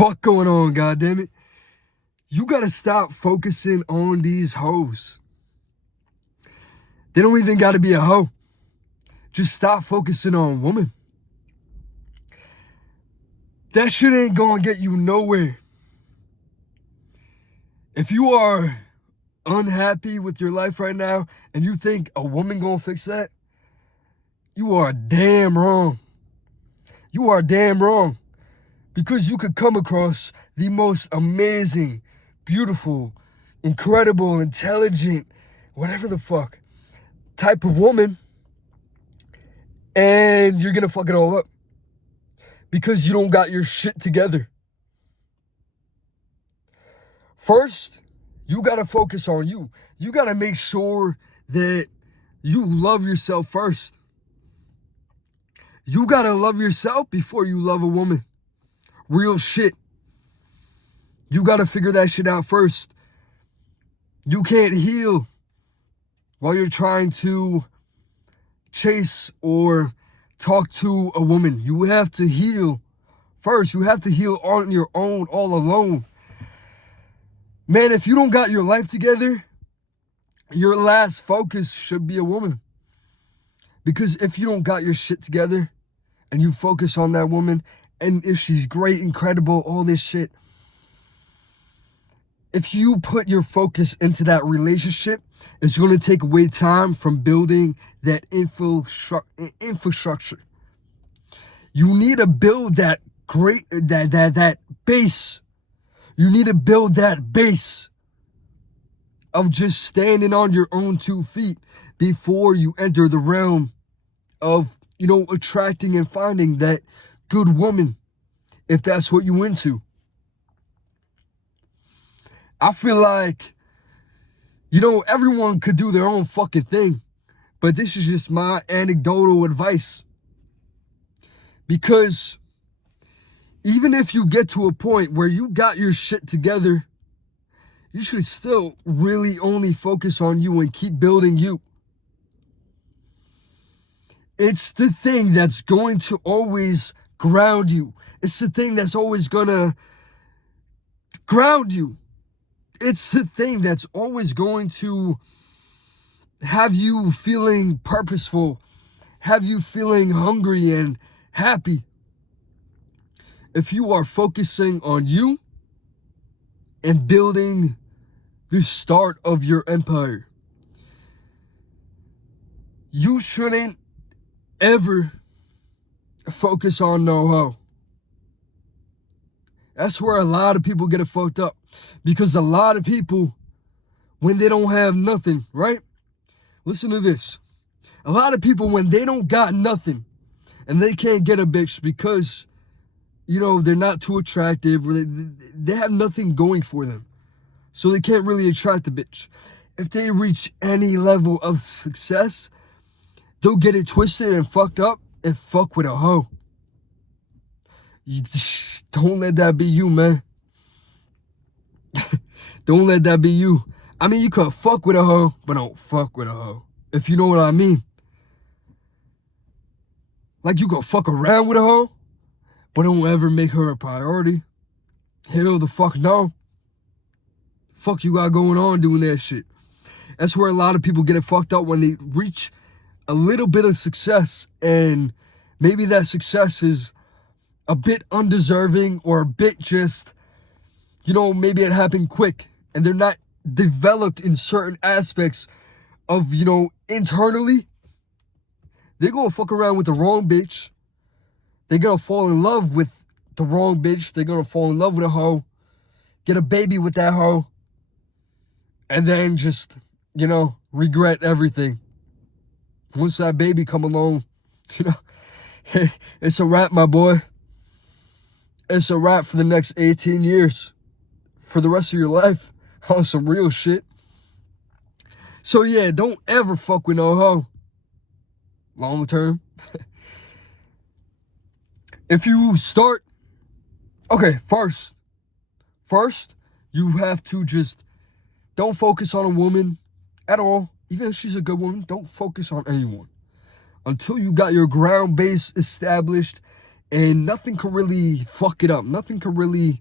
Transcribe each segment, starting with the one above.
fuck going on, goddammit? You gotta stop focusing on these hoes. They don't even gotta be a hoe. Just stop focusing on women. That shit ain't gonna get you nowhere. If you are unhappy with your life right now and you think a woman gonna fix that, you are damn wrong. You are damn wrong. Because you could come across the most amazing, beautiful, incredible, intelligent, whatever the fuck, type of woman, and you're gonna fuck it all up. Because you don't got your shit together. First, you gotta focus on you. You gotta make sure that you love yourself first. You gotta love yourself before you love a woman. Real shit. You gotta figure that shit out first. You can't heal while you're trying to chase or talk to a woman. You have to heal first. You have to heal on your own, all alone. Man, if you don't got your life together, your last focus should be a woman. Because if you don't got your shit together and you focus on that woman, and if she's great, incredible, all this shit, if you put your focus into that relationship, it's going to take away time from building that infrastructure. You need to build that base. You need to build that base of just standing on your own 2 feet before you enter the realm of, attracting and finding that good woman, if that's what you into. I feel like, everyone could do their own fucking thing, but this is just my anecdotal advice. Because even if you get to a point where you got your shit together, you should still really only focus on you and keep building you. It's the thing that's going to always ground you. It's the thing that's always gonna ground you. It's the thing that's always going to have you feeling purposeful, have you feeling hungry and happy. If you are focusing on you and building the start of your empire, you shouldn't ever focus on no hoe. That's where a lot of people get it fucked up. Because a lot of people, when they don't have nothing, right? Listen to this. A lot of people, when they don't got nothing and they can't get a bitch because, they're not too attractive or they have nothing going for them. So they can't really attract a bitch. If they reach any level of success, they'll get it twisted and fucked up and fuck with a hoe. Don't let that be you, man. Don't let that be you. I mean, you could fuck with a hoe, but don't fuck with a hoe. If you know what I mean. Like, you could fuck around with a hoe, but don't ever make her a priority. Hell the fuck no. Fuck you got going on doing that shit. That's where a lot of people get it fucked up when they reach a little bit of success, and maybe that success is a bit undeserving or a bit just, maybe it happened quick and they're not developed in certain aspects of, internally. They're gonna fuck around with the wrong bitch. They're gonna fall in love with the wrong bitch. They're gonna fall in love with a hoe, get a baby with that hoe, and then just, regret everything. Once that baby come along, it's a wrap, my boy. It's a wrap for the next 18 years. For the rest of your life. On some real shit. So yeah, don't ever fuck with no hoe. Long term. If you start... Okay, first, you have to just... Don't focus on a woman at all. Even if she's a good woman, don't focus on anyone. Until you got your ground base established And nothing can really fuck it up. Nothing can really,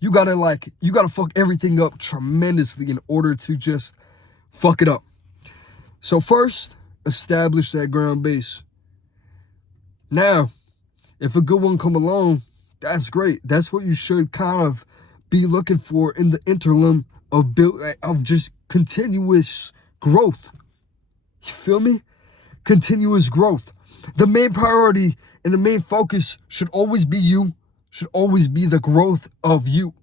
you gotta fuck everything up tremendously in order to just fuck it up. So first, establish that ground base. Now, if a good one come along, that's great. That's what you should kind of be looking for in the interim of just continuous growth. You feel me? Continuous growth. The main priority and the main focus should always be you, should always be the growth of you.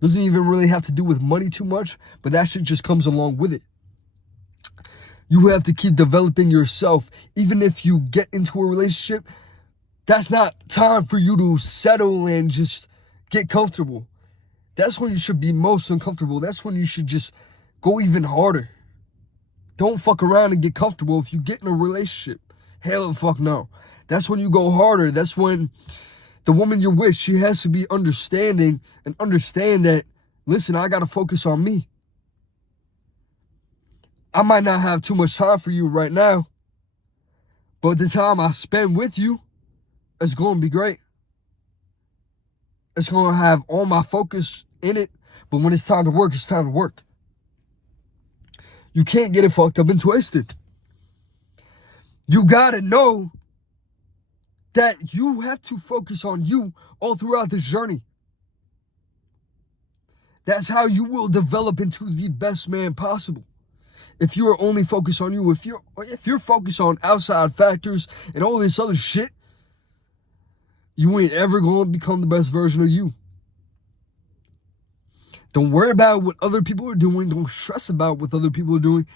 Doesn't even really have to do with money too much, but that shit just comes along with it. You have to keep developing yourself. Even if you get into a relationship, that's not time for you to settle and just get comfortable. That's when you should be most uncomfortable. That's when you should just go even harder. Don't fuck around and get comfortable if you get in a relationship. Hell the fuck no. That's when you go harder. That's when the woman you're with, she has to be understanding and understand that, listen, I got to focus on me. I might not have too much time for you right now, but the time I spend with you, it's going to be great. It's going to have all my focus in it, but when it's time to work, it's time to work. You can't get it fucked up and twisted. You got to know that you have to focus on you all throughout this journey. That's how you will develop into the best man possible. If you are only focused on you, if you're focused on outside factors and all this other shit, you ain't ever going to become the best version of you. Don't worry about what other people are doing. Don't stress about what other people are doing.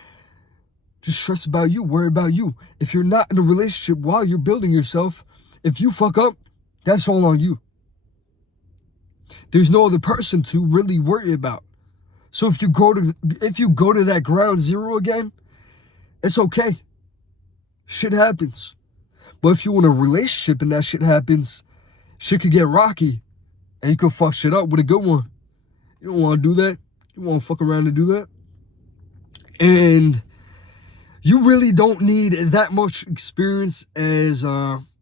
Just stress about you. Worry about you. If you're not in a relationship while you're building yourself, if you fuck up, that's all on you. There's no other person to really worry about. So if you go to that ground zero again, it's okay. Shit happens. But if you're in a relationship and that shit happens, shit could get rocky and you could fuck shit up with a good one. You don't want to do that. You want to fuck around and do that. And you really don't need that much experience as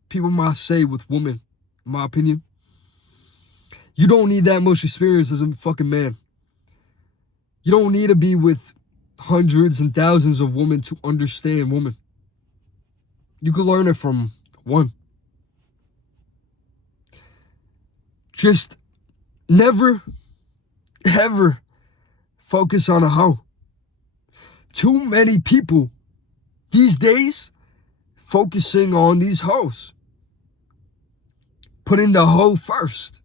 people might say with women, in my opinion. You don't need that much experience as a fucking man. You don't need to be with hundreds and thousands of women to understand women. You can learn it from one. Just never, ever focus on a hoe. Too many people these days focusing on these hoes. Putting the hoe first.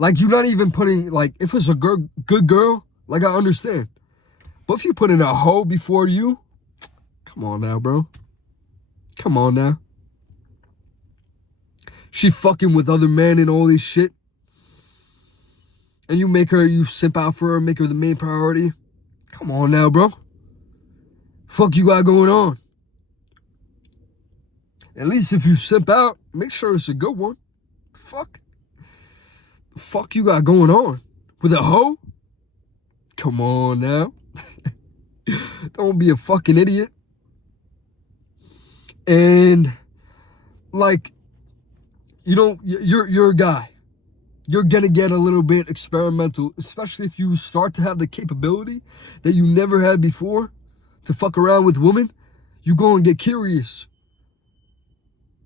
Like, you're not even putting, like, if it's a good girl, like, I understand. But if you put in a hoe before you, come on now, bro. Come on now. She fucking with other men and all this shit. And you simp out for her, make her the main priority. Come on now, bro. Fuck you got going on. At least if you simp out, make sure it's a good one. Fuck you got going on? With a hoe? Come on now. Don't be a fucking idiot. And like, you're a guy. You're gonna get a little bit experimental, especially if you start to have the capability that you never had before to fuck around with women. You're gonna get curious.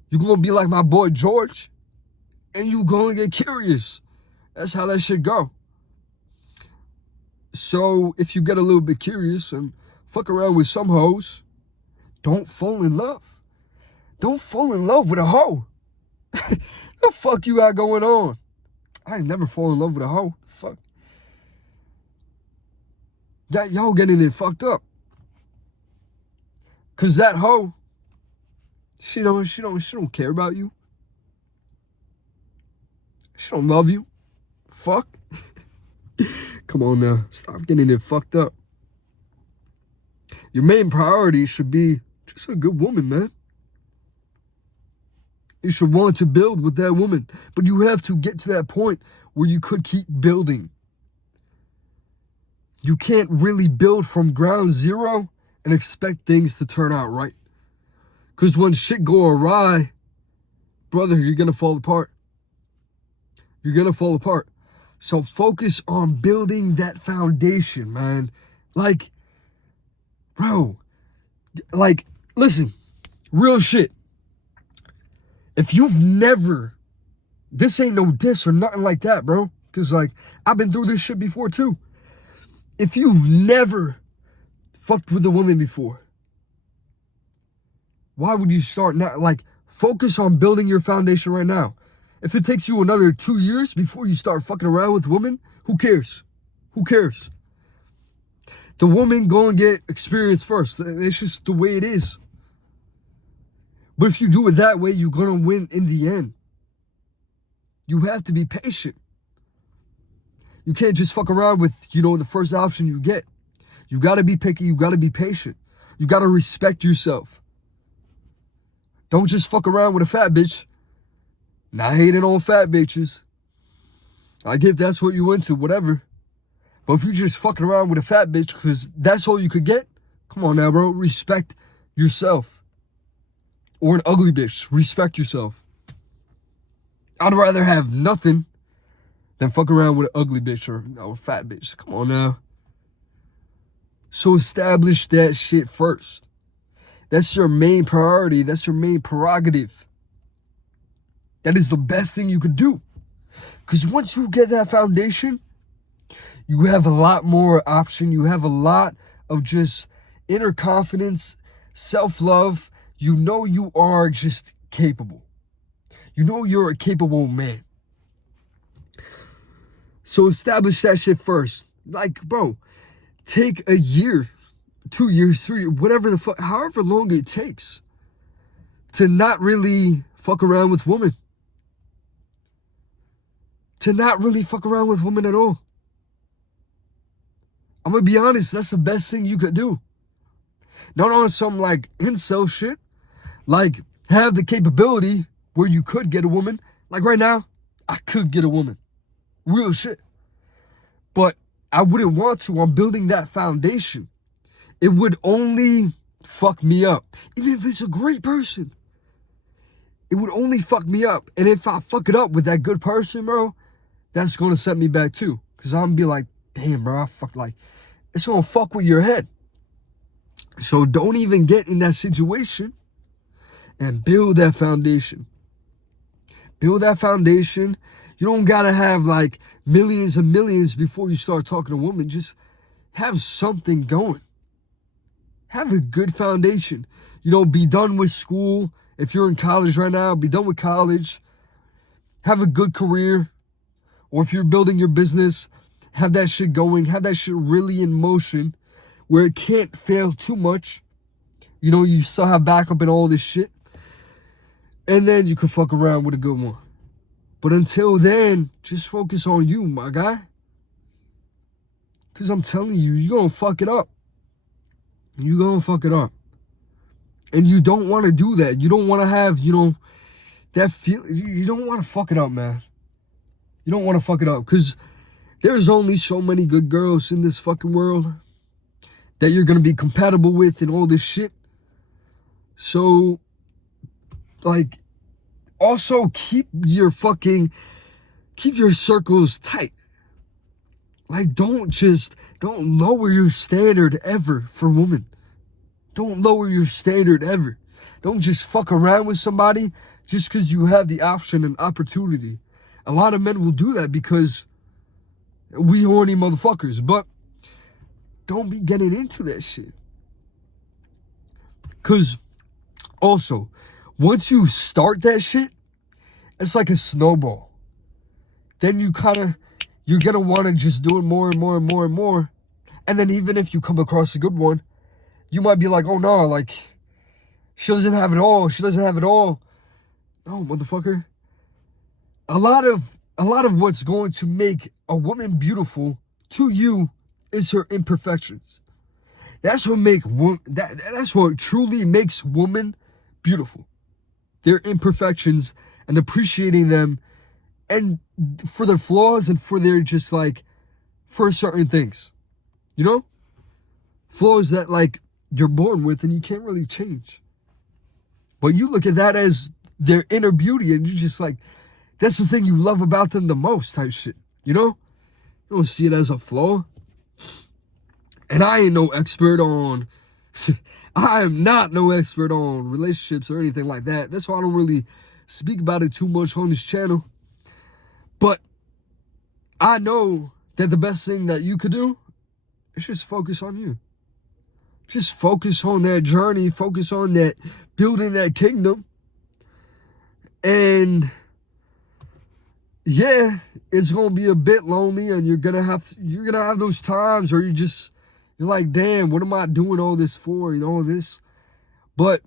You're gonna be like my boy George, and you're gonna get curious. That's how that shit go. So if you get a little bit curious and fuck around with some hoes, don't fall in love. Don't fall in love with a hoe. The fuck you got going on? I ain't never fall in love with a hoe. Fuck. Y'all getting it fucked up. Cause that hoe, she don't care about you. She don't love you. Fuck. Come on now. Stop getting it fucked up. Your main priority should be just a good woman, man. You should want to build with that woman. But you have to get to that point where you could keep building. You can't really build from ground zero and expect things to turn out right. Because when shit go awry, brother, you're gonna fall apart. You're gonna fall apart. So focus on building that foundation, man. Like, bro, like, listen, real shit. If you've never, this ain't no diss or nothing like that, bro. Because, like, I've been through this shit before, too. If you've never fucked with a woman before, why would you start now? Like, focus on building your foundation right now. If it takes you another 2 years before you start fucking around with women, who cares? Who cares? The woman go and get experience first. It's just the way it is. But if you do it that way, you're gonna win in the end. You have to be patient. You can't just fuck around with, the first option you get. You gotta be picky, you gotta be patient. You gotta respect yourself. Don't just fuck around with a fat bitch. Not hating on fat bitches. I get that's what you into, whatever. But if you're just fucking around with a fat bitch because that's all you could get, come on now, bro. Respect yourself. Or an ugly bitch. Respect yourself. I'd rather have nothing than fuck around with an ugly bitch or a fat bitch. Come on now. So establish that shit first. That's your main priority. That's your main prerogative. That is the best thing you could do. Because once you get that foundation, you have a lot more option. You have a lot of just inner confidence, self-love. You know you are just capable. You know you're a capable man. So establish that shit first. Like, bro, take a year, 2 years, 3 years, whatever the fuck, however long it takes to not really fuck around with women. To not really fuck around with women at all. I'm gonna be honest, that's the best thing you could do. Not on some like incel shit. Like, have the capability where you could get a woman. Like right now, I could get a woman. Real shit. But I wouldn't want to. I'm building that foundation. It would only fuck me up. Even if it's a great person. It would only fuck me up. And if I fuck it up with that good person, bro, that's gonna set me back too. Because I'm gonna be like, damn, bro, it's gonna fuck with your head. So don't even get in that situation and build that foundation. Build that foundation. You don't gotta have like millions and millions before you start talking to a woman. Just have something going. Have a good foundation. Be done with school. If you're in college right now, be done with college. Have a good career. Or if you're building your business, have that shit going. Have that shit really in motion where it can't fail too much. You still have backup and all this shit. And then you can fuck around with a good one. But until then, just focus on you, my guy. Because I'm telling you, you're going to fuck it up. You're going to fuck it up. And you don't want to do that. You don't want to have, that feel. You don't want to fuck it up, man. You don't want to fuck it up. Because there's only so many good girls in this fucking world that you're going to be compatible with and all this shit. So, like, also keep your circles tight. Like, don't lower your standard ever for women. Don't lower your standard ever. Don't just fuck around with somebody just because you have the option and opportunity. A lot of men will do that because we horny motherfuckers, but don't be getting into that shit. Because also, once you start that shit, it's like a snowball. Then you're going to want to just do it more and more and more and more. And then even if you come across a good one, you might be like, oh no, like, she doesn't have it all. She doesn't have it all. No, motherfucker. A lot of what's going to make a woman beautiful to you is her imperfections. That's what truly makes women beautiful. Their imperfections and appreciating them, and for their flaws and for their just like for certain things. Flaws that you're born with and you can't really change. But you look at that as their inner beauty, and you just like, that's the thing you love about them the most type shit, you know? You don't see it as a flaw. And I ain't no expert on, I am not no expert on relationships or anything like that. That's why I don't really speak about it too much on this channel. But I know that the best thing that you could do is just focus on you. Just focus on that journey, focus on that, building that kingdom. And yeah, it's gonna be a bit lonely, and you're gonna have those times where you're like, damn, what am I doing all this for? You know, this. But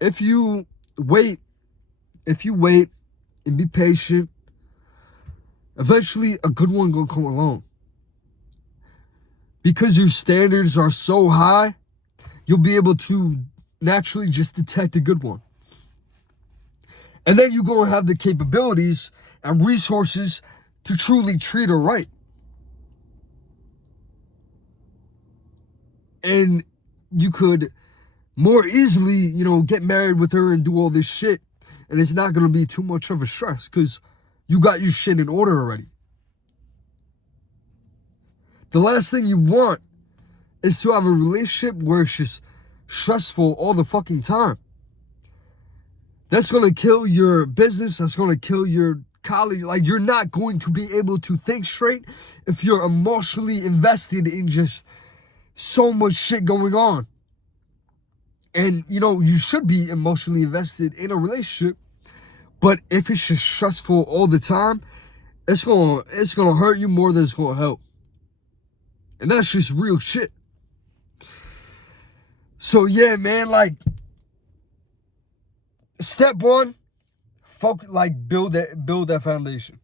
if you wait and be patient, eventually a good one gonna come along. Because your standards are so high, you'll be able to naturally just detect a good one. And then you're gonna have the capabilities and resources to truly treat her right. And you could more easily, you know, get married with her and do all this shit. And it's not going to be too much of a stress because you got your shit in order already. The last thing you want is to have a relationship where it's just stressful all the fucking time. That's going to kill your business. That's going to kill your college. Like, you're not going to be able to think straight if you're emotionally invested in just so much shit going on. And, you know, you should be emotionally invested in a relationship. But if it's just stressful all the time, it's gonna hurt you more than it's gonna help. And that's just real shit. So yeah, man, like, step one, focus, like, build that foundation.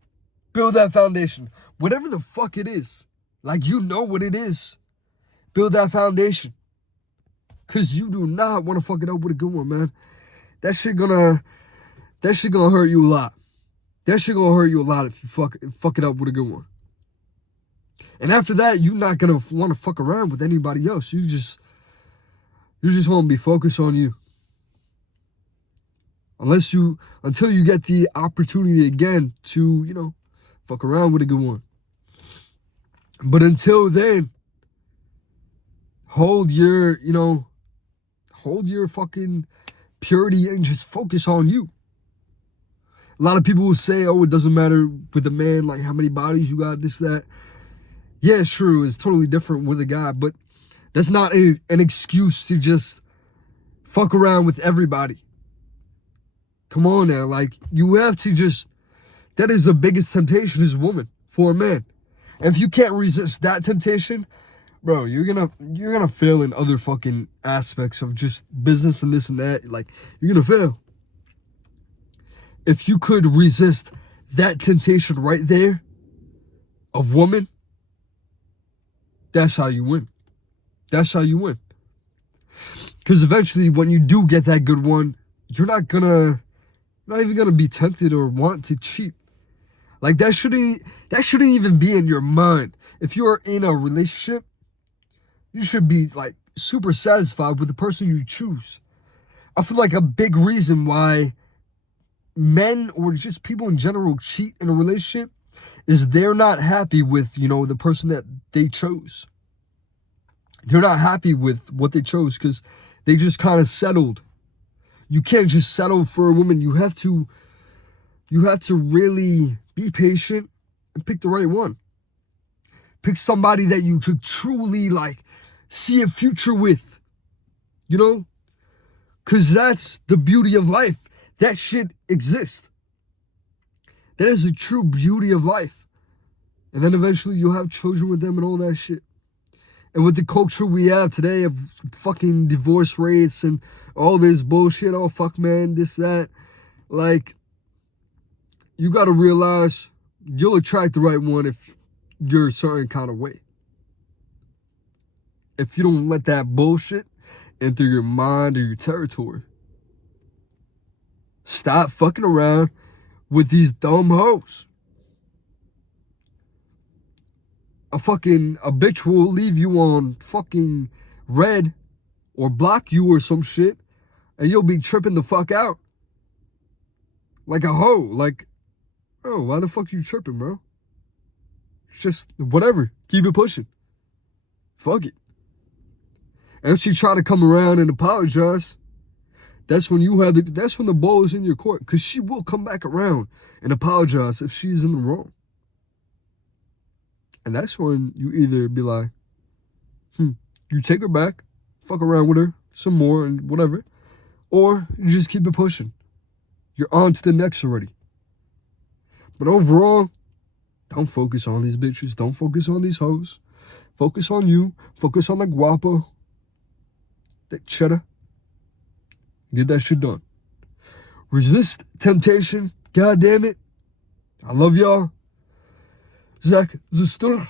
Build that foundation. Whatever the fuck it is. Like, you know what it is. Build that foundation. Cause you do not want to fuck it up with a good one, man. That shit gonna hurt you a lot. That shit gonna hurt you a lot if you fuck it up with a good one. And after that, you're not gonna want to fuck around with anybody else. You just want to be focused on you. Until you get the opportunity again to, you know, fuck around with a good one. But until then, hold your fucking purity and just focus on you. A lot of people will say, oh, it doesn't matter with a man, like how many bodies you got, this, that. Yeah, it's true. It's totally different with a guy, but that's not an excuse to just fuck around with everybody. Come on now. Like, you have to that is the biggest temptation as a woman for a man. And if you can't resist that temptation, bro, you're gonna fail in other fucking aspects of just business and this and that. Like, you're gonna fail. If you could resist that temptation right there of woman, that's how you win. That's how you win. Because eventually, when you do get that good one, you're not even gonna be tempted or want to cheat. Like, that shouldn't even be in your mind. If you're in a relationship, you should be like super satisfied with the person you choose. I feel like a big reason why men or just people in general cheat in a relationship is they're not happy with, you know, the person that they chose. They're not happy with what they chose because they just kind of settled. You can't just settle for a woman. You have to really be patient and pick the right one. Pick somebody that you could truly, like, see a future with, you know? Because that's the beauty of life. That shit exists. That is the true beauty of life. And then eventually you'll have children with them and all that shit. And with the culture we have today of fucking divorce rates and all this bullshit, oh, fuck, man, this, that, like, you got to realize you'll attract the right one if you're a certain kind of way. If you don't let that bullshit enter your mind or your territory. Stop fucking around with these dumb hoes. A bitch will leave you on fucking red or block you or some shit, and you'll be tripping the fuck out. like a hoe. Like, bro, why the fuck you tripping, bro? It's just whatever. Keep it pushing. Fuck it. And if she try to come around and apologize, that's when that's when the ball is in your court. Because she will come back around and apologize if she's in the wrong. And that's when you either be like, you take her back, fuck around with her some more and whatever, or you just keep it pushing. You're on to the next already. But overall, don't focus on these bitches. Don't focus on these hoes. Focus on you. Focus on the guapo. That cheddar. Get that shit done. Resist temptation. God damn it. I love y'all. Zach Zustur.